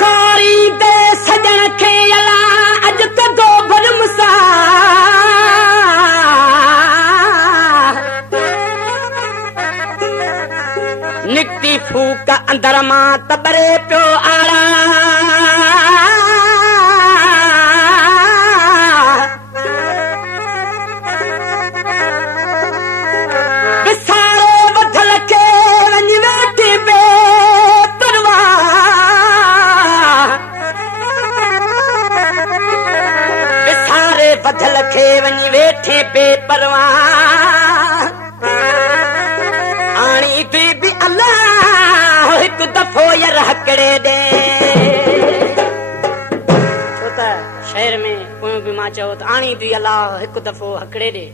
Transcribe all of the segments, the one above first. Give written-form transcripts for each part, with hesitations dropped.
सारी दे सजन खे अला अज कदो भरमसा निकती फूक अंदर मां तबरे पियो आड़ा बदल खे वञी वेठे पे परवाह आणी थी बि अल्लाह हिकु दफ़ो यार हकड़े दे छो त शहर में कोई बि मां चयो त आणी थी अल्लाह हिकु दफ़ो हकड़े दे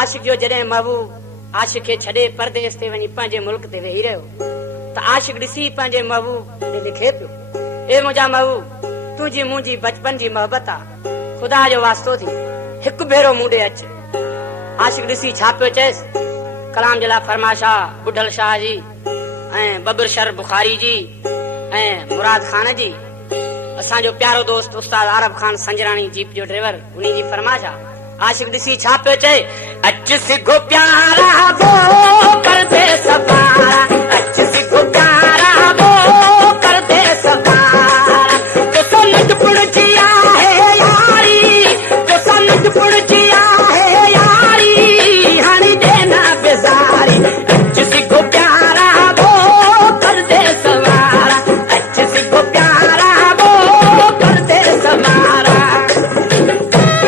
आशिक जो जॾहिं महबूब आशिक खे छॾे परदेस ते वञी पंहिंजे मुल्क ते वेही रहियो त आशिक ॾिसी पंहिंजे महबूब ॾे लिखे पियो ए मुंहिंजा महबूब तुंहिंजी मुंहिंजी बचपन जी मोहबत आहे खुदा जो वास्तो थी हिकु भेरो मूंडे अच आशिक ॾिसी छा पियो चएसि कलाम जे लाइ फरमाशाह बुढल शाह जी ऐं बबर शर बुखारी जी ऐं मुराद खान जी असांजो प्यारो दोस्त उस्ताद आरब खान संजरानी जीप जो ड्राइवर उन्हीं जी फरमाशाह आशिक ॾिसी छा पियो चए अच सिगो प्यारा वो कर दे सफारा अच सिगो प्यारा वो कर दे सफारा तो सनत पुड़ जिया है यारी तो सनत पुड़ जिया है यारी हनी देना बेजारी अच सिगो प्यारा वो कर दे सवारा अच सिगो प्यारा वो कर दे सवारा।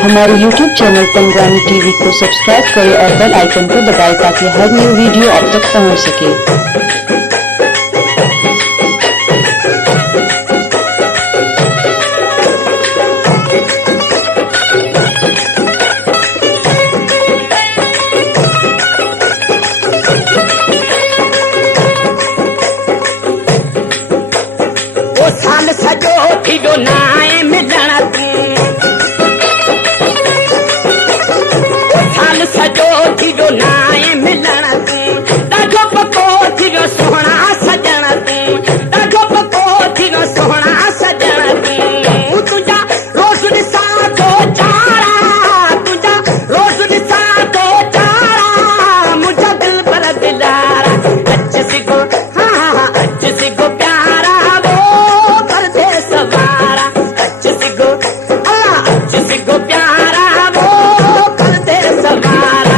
हमारे YouTube चैनल पंगवानी टीवी को सब्सक्राइब करें और बेल आइकन को दबाएं ताकि हर न्यू वीडियो आप तक पहुंच सके। वो साल सजो थी जो नाए मिलण सजो थी जो नाए मिलण तूं ॾाढो पको थी जो सोहणा सजण तूं ॾाढो पको थी जो सोहणा सजण तूं तुंहिंजा रोज़ ॾिसां थो चारा तुंहिंजा रोज़ ॾिसां थो चारा मुंहिंजा दिल पर दिलारा अच सिगो हा अच सिगो प्यारा वो कर दे सवारा अच सिगो अच सिगो प्यारा वो कर दे सवारा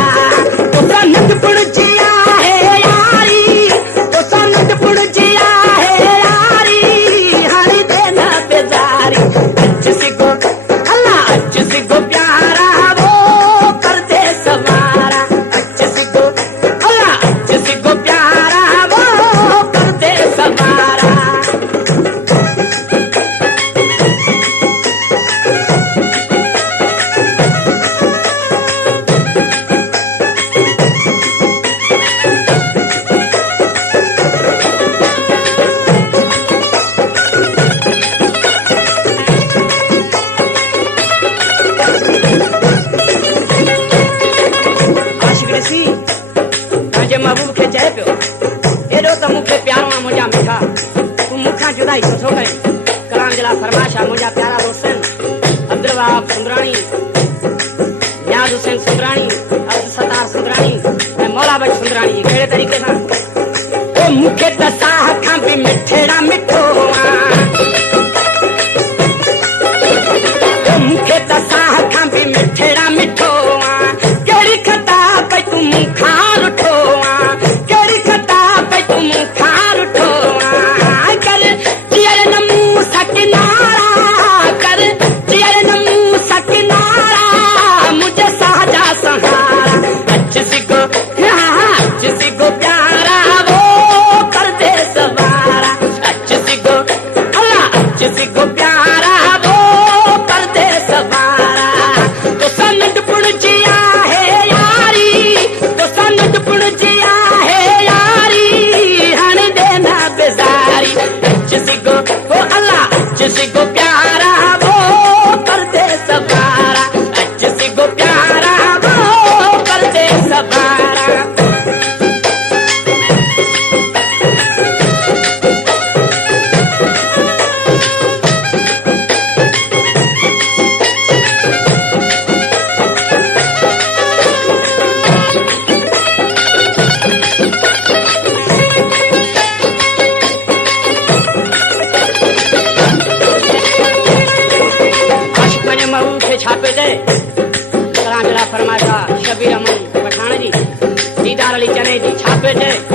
महबूब खे चए पियो एॾो त मूंखे प्यारो आहे मुंहिंजा मिठा तूं मूंखां जुदाई सुठो करे कलाम जे लाइ फरमाइश आहे मुंहिंजा प्यारा दोस्त आहिनि अब्दुल वहाब सुंदराणी नियाज़ हुसैन सुंदराणी अब्दुल सत्तार सुंदराणी ऐं मौला भाई सुंदराणी जी कहिड़े तरीक़े सां ओ मूंखे त साह खां बि मिठड़ा मिठो मूंखे त साह खां बि मिठड़ा मिठो कहिड़ी खता पई तूं मूंखां रुठो कहिड़ी खता पई तूं मूंखां रुठो कर जीअर न मूं सकिनारा कर जीअर न मूं सकिनारा मुंहिंजे साह जा सहारा अच सिगो प्यारा वो कर दे सवारा अच पियो चए